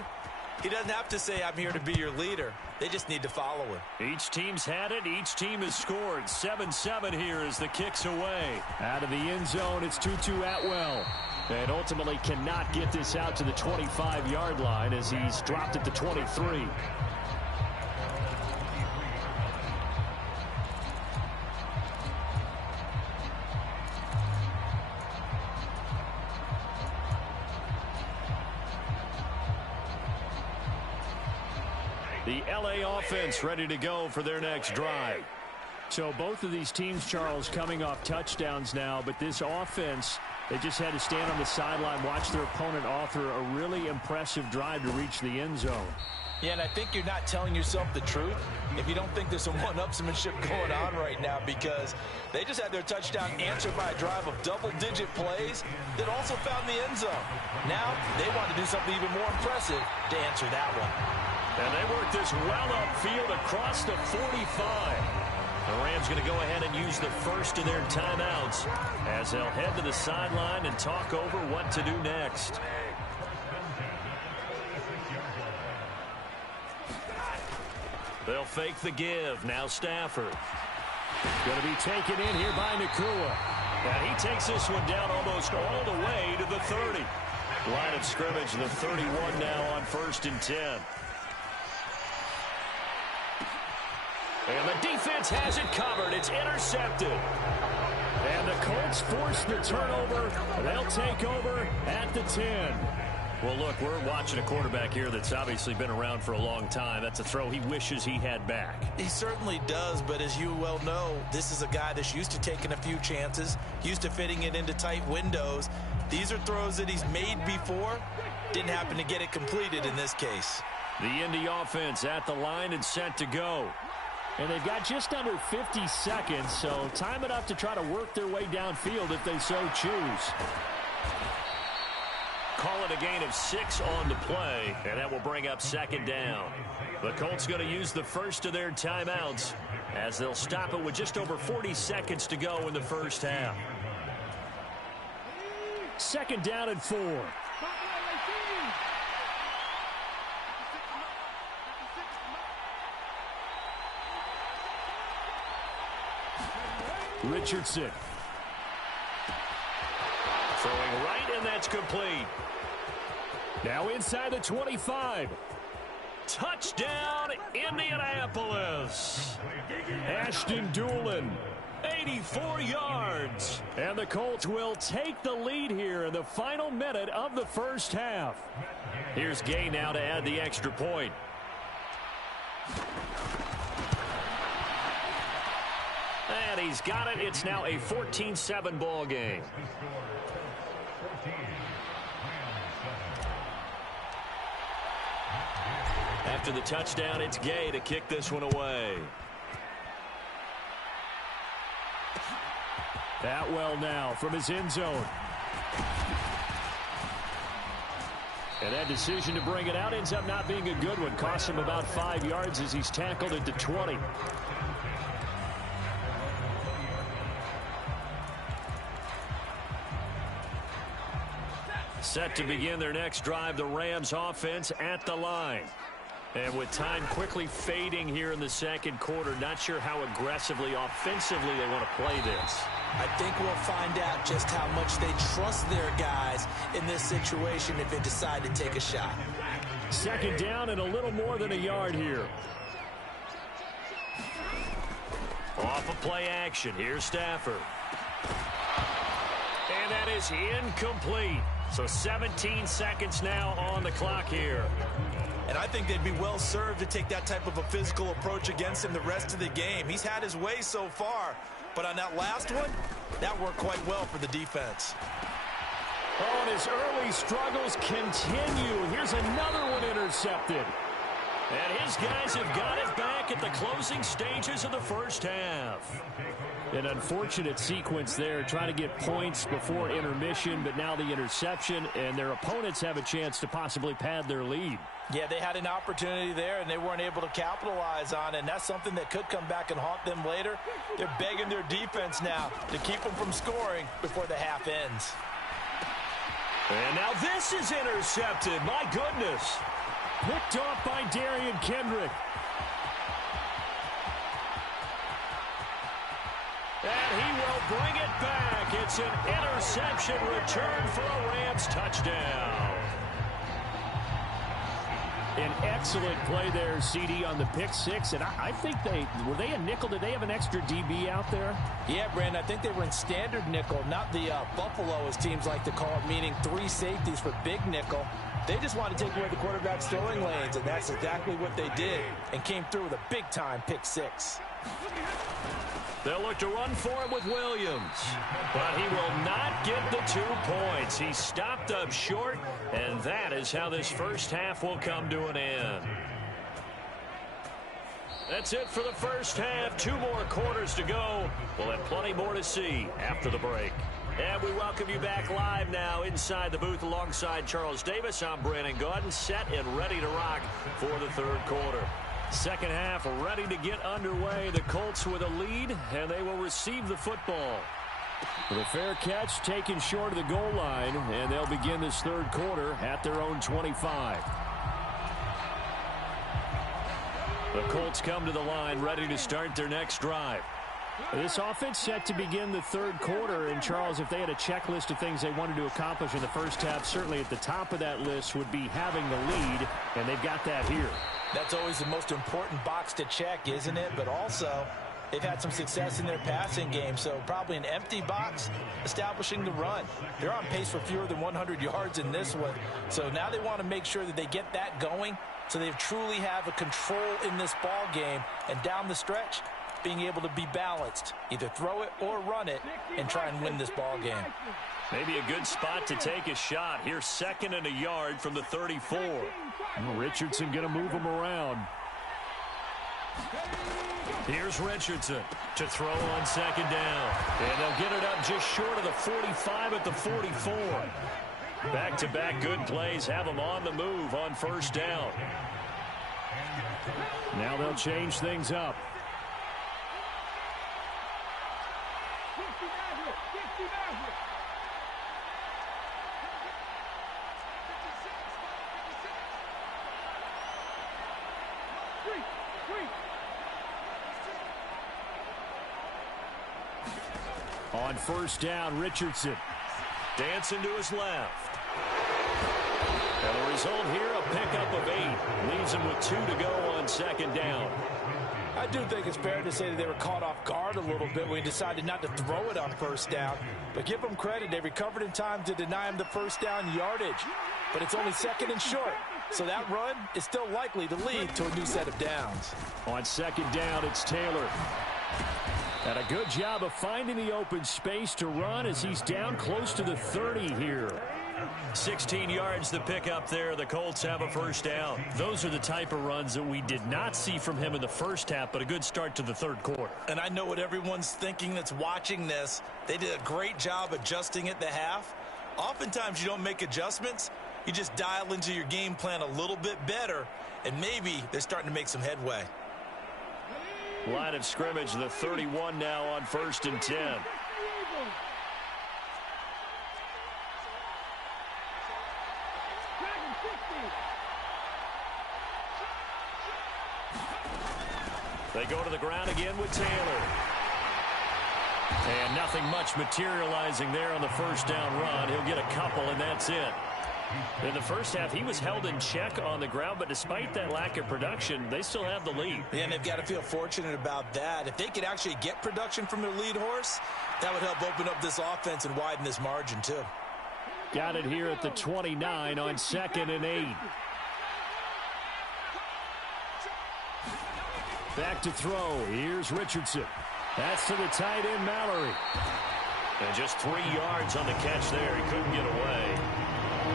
he doesn't have to say, I'm here to be your leader. They just need to follow him. Each team's had it. Each team has scored. 7-7 here as the kick's away. Out of the end zone, it's Tutu Atwell. And ultimately cannot get this out to the 25-yard line as he's dropped at the 23. The LA offense ready to go for their next drive. So both of these teams, Charles, coming off touchdowns now, but this offense, they just had to stand on the sideline, watch their opponent author a really impressive drive to reach the end zone. Yeah, and I think you're not telling yourself the truth if you don't think there's some one-upsmanship going on right now, because they just had their touchdown answered by a drive of double-digit plays that also found the end zone. Now they want to do something even more impressive to answer that one. And they work this well upfield across the 45. The Rams going to go ahead and use the first of their timeouts as they'll head to the sideline and talk over what to do next. They'll fake the give. Now Stafford. Going to be taken in here by Nacua. And he takes this one down almost all the way to the 30. Line of scrimmage, the 31 now on 1st and 10. And the defense has it covered. It's intercepted. And the Colts force the turnover. They'll take over at the 10. Well, look, we're watching a quarterback here that's obviously been around for a long time. That's a throw he wishes he had back. He certainly does, but as you well know, this is a guy that's used to taking a few chances, used to fitting it into tight windows. These are throws that he's made before. Didn't happen to get it completed in this case. The Indy offense at the line and set to go. And they've got just under 50 seconds, so time enough to try to work their way downfield if they so choose. Call it a gain of 6 on the play, and that will bring up 2nd down. The Colts going to use the first of their timeouts as they'll stop it with just over 40 seconds to go in the first half. 2nd down and 4. Richardson. Throwing right, and that's complete. Now inside the 25. Touchdown, Indianapolis. Ashton Dulin, 84 yards. And the Colts will take the lead here in the final minute of the first half. Here's Gay now to add the extra point. And he's got it. It's now a 14-7 ball game. After the touchdown, it's Gay to kick this one away. Atwell now from his end zone. And that decision to bring it out ends up not being a good one. Costs him about 5 yards as he's tackled at the 20. Set to begin their next drive, the Rams offense at the line. And with time quickly fading here in the second quarter, not sure how aggressively, offensively they want to play this. I think we'll find out just how much they trust their guys in this situation if they decide to take a shot. Second down and a little more than a yard here. Off of play action, here's Stafford. And that is incomplete. So 17 seconds now on the clock here. And I think they'd be well served to take that type of a physical approach against him the rest of the game. He's had his way so far, but on that last one, that worked quite well for the defense. Oh, and his early struggles continue. Here's another one intercepted. And his guys have got it back at the closing stages of the first half. An unfortunate sequence there, trying to get points before intermission, but now the interception, and their opponents have a chance to possibly pad their lead. Yeah, they had an opportunity there, and they weren't able to capitalize on it, and that's something that could come back and haunt them later. They're begging their defense now to keep them from scoring before the half ends. And now this is intercepted. My goodness. Picked off by Darian Kendrick. And he will bring it back. It's an interception return for a Rams touchdown. An excellent play there, CD, on the pick six. And I think were they a nickel? Did they have an extra DB out there? Yeah, Brandon, I think they were in standard nickel, not the Buffalo, as teams like to call it, meaning 3 safeties for big nickel. They just want to take away the quarterback's throwing lanes, and that's exactly what they did, and came through with a big-time pick six. They'll look to run for it with Williams. But he will not get the 2 points. He stopped up short, and that is how this first half will come to an end. That's it for the first half. 2 more quarters to go. We'll have plenty more to see after the break. And we welcome you back live now inside the booth alongside Charles Davis. I'm Brandon Gaudin, set and ready to rock for the third quarter. Second half ready to get underway. The Colts with a lead, and they will receive the football. The fair catch taken short of the goal line, and they'll begin this third quarter at their own 25. The Colts come to the line ready to start their next drive. This offense set to begin the third quarter, and Charles, if they had a checklist of things they wanted to accomplish in the first half, certainly at the top of that list would be having the lead, and they've got that here. That's always the most important box to check, isn't it? But also, they've had some success in their passing game, so probably an empty box establishing the run. They're on pace for fewer than 100 yards in this one, so now they want to make sure that they get that going so they truly have a control in this ball game, and down the stretch, being able to be balanced, either throw it or run it, and try and win this ball game. Maybe a good spot to take a shot. Here's 2nd and a yard from the 34. Richardson going to move him around. Here's Richardson to throw on 2nd down. And they'll get it up just short of the 45 at the 44. Back-to-back good plays have them on the move on 1st down. Now they'll change things up. On 1st down, Richardson. Dancing to his left. And the result here, a pickup of 8. Leaves him with 2 to go on 2nd down. I do think it's fair to say that they were caught off guard a little bit when he decided not to throw it on 1st down. But give them credit, they recovered in time to deny him the 1st down yardage. But it's only 2nd and short, so that run is still likely to lead to a new set of downs. On 2nd down, it's Taylor. And a good job of finding the open space to run as he's down close to the 30 here. 16 yards to pick up there. The Colts have a first down. Those are the type of runs that we did not see from him in the first half, but a good start to the third quarter. And I know what everyone's thinking that's watching this. They did a great job adjusting at the half. Oftentimes you don't make adjustments. You just dial into your game plan a little bit better, and maybe they're starting to make some headway. Line of scrimmage, the 31 now on 1st and 10. They go to the ground again with Taylor. And nothing much materializing there on the first down run. He'll get a couple, and that's it. In the first half, he was held in check on the ground, but despite that lack of production, they still have the lead. Yeah, and they've got to feel fortunate about that. If they could actually get production from their lead horse, that would help open up this offense and widen this margin, too. Got it here at the 29 on 2nd and 8. Back to throw. Here's Richardson. That's to the tight end, Mallory. And just 3 yards on the catch there. He couldn't get away.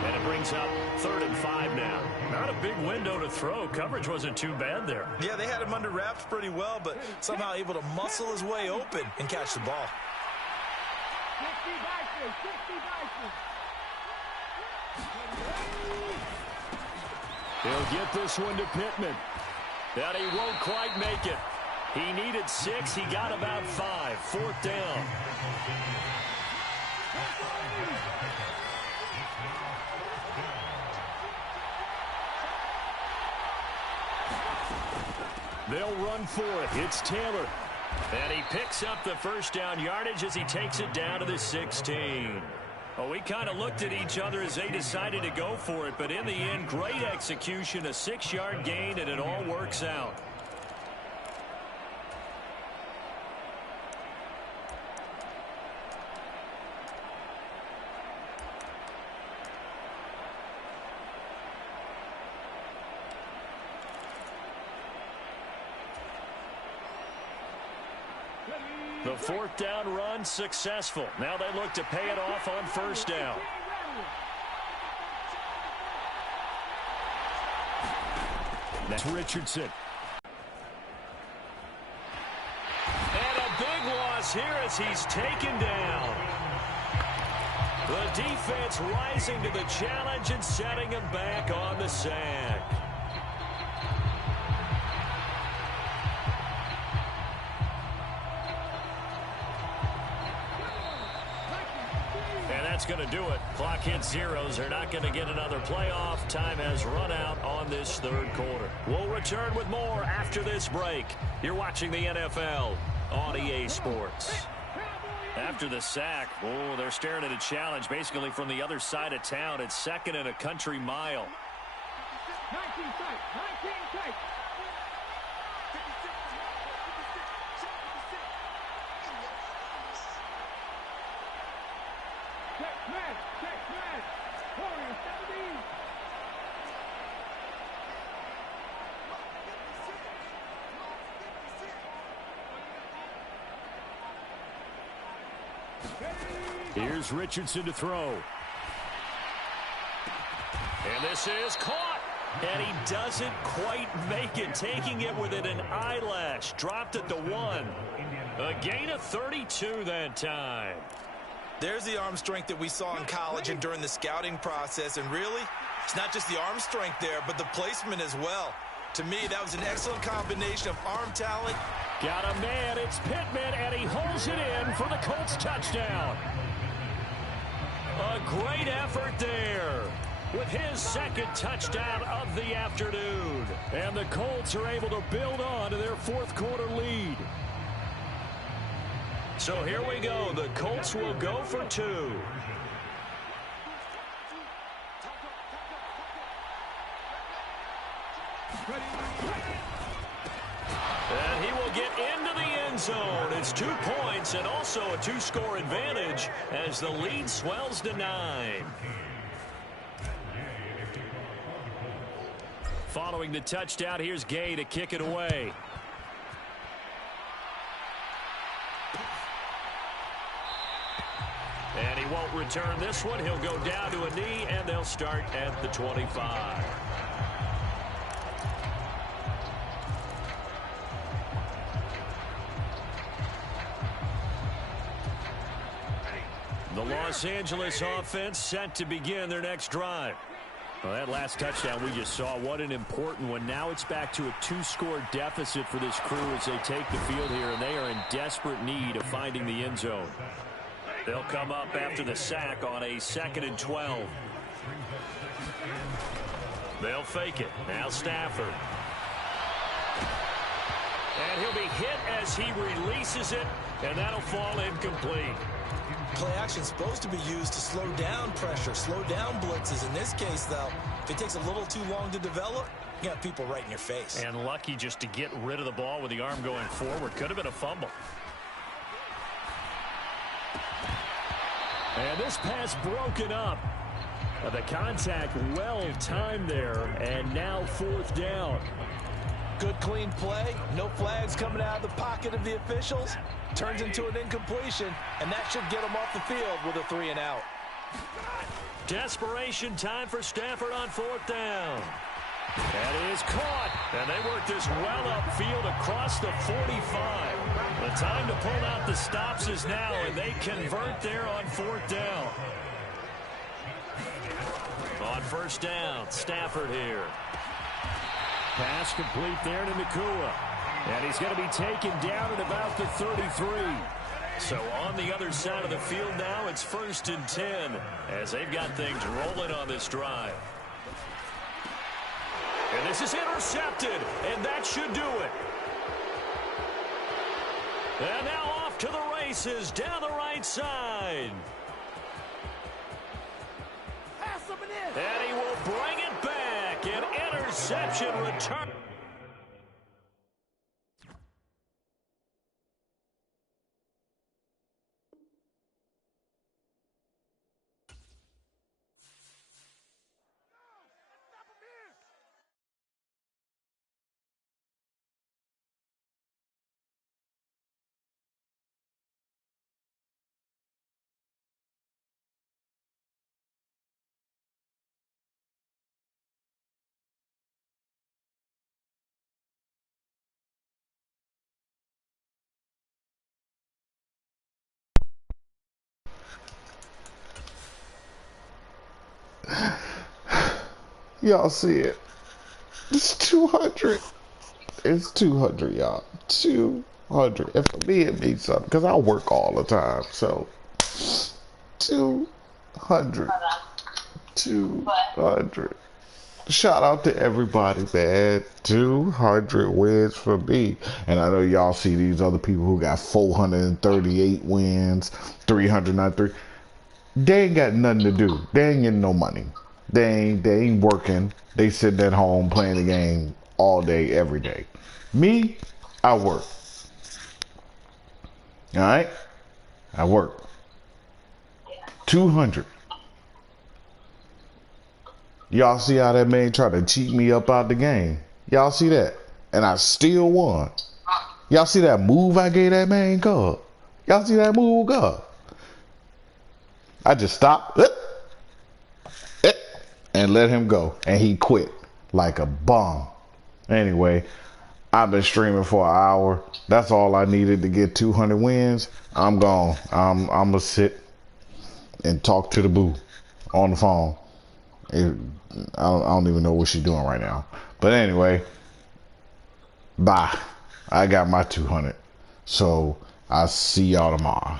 And it brings up 3rd and 5 now. Not a big window to throw. Coverage wasn't too bad there. Yeah, they had him under wraps pretty well, but somehow able to muscle his way open and catch the ball. He'll get this one to Pittman. And he won't quite make it. He needed 6. He got about 5. 4th down. They'll run for it. It's Taylor. And he picks up the first down yardage as he takes it down to the 16. Well, we kind of looked at each other as they decided to go for it, but in the end, great execution, a 6-yard gain, and it all works out. The 4th down run successful. Now they look to pay it off on 1st down. That's Richardson. And a big loss here as he's taken down. The defense rising to the challenge and setting him back on the sack. That's going to do it. Clock hits zeros. They're not going to get another playoff. Time has run out on this 3rd quarter. We'll return with more after this break. You're watching the NFL on EA Sports. After the sack, oh, they're staring at a challenge basically from the other side of town. It's 2nd and a country mile. 19 tight. Here's Richardson to throw. And this is caught. And he doesn't quite make it, taking it within an eyelash. Dropped at the 1. A gain of 32 that time. There's the arm strength that we saw in college and during the scouting process. And really, it's not just the arm strength there, but the placement as well. To me, that was an excellent combination of arm talent. Got a man. It's Pittman, and he holds it in for the Colts touchdown. A great effort there with his 2nd touchdown of the afternoon. And the Colts are able to build on to their 4th quarter lead. So here we go. The Colts will go for 2. And he will get into the end zone. It's 2 points and also a 2-score advantage as the lead swells to 9. Following the touchdown, here's Gay to kick it away. return this one. He'll go down to a knee, and they'll start at the 25. The Los Angeles offense set to begin their next drive. Well, that last touchdown we just saw, what an important one. Now it's back to a 2-score deficit for this crew as they take the field here, and they are in desperate need of finding the end zone. They'll come up after the sack on a 2nd and 12. They'll fake it. Now Stafford. And he'll be hit as he releases it, and that'll fall incomplete. Play action is supposed to be used to slow down pressure, slow down blitzes. In this case, though, if it takes a little too long to develop, you got people right in your face. And lucky just to get rid of the ball with the arm going forward. Could have been a fumble. And this pass broken up. The contact well timed there, and now 4th down. Good, clean play. No flags coming out of the pocket of the officials. Turns into an incompletion, and that should get them off the field with a 3-and-out. Desperation time for Stafford on 4th down. That is caught, and they work this well upfield across the 45. The time to pull out the stops is now, and they convert there on 4th down. On 1st down, Stafford here. Pass complete there to Nakua. And he's going to be taken down at about the 33. So on the other side of the field now, it's 1st and 10 as they've got things rolling on this drive. And this is intercepted, and that should do it. And now off to the races down the right side. And he will bring it back. An interception return. Y'all see it? It's 200. It's 200, y'all. 200. And for me, it means something because I work all the time. So 200. 200. Shout out to everybody, man. 200 wins for me. And I know y'all see these other people who got 438 wins, 393. They ain't got nothing to do. They ain't getting no money. They ain't working. They sitting at home playing the game all day, every day. Me, I work. All right? I work. 200. Y'all see how that man tried to cheat me up out the game? Y'all see that? And I still won. Y'all see that move I gave that man, God? Y'all see that move, God? I just stopped and let him go. And he quit like a bum. Anyway, I've been streaming for an hour. That's all I needed to get 200 wins. I'm gone. I'm going to sit and talk to the boo on the phone. I don't even know what she's doing right now. But anyway, bye. I got my 200. So I'll see y'all tomorrow.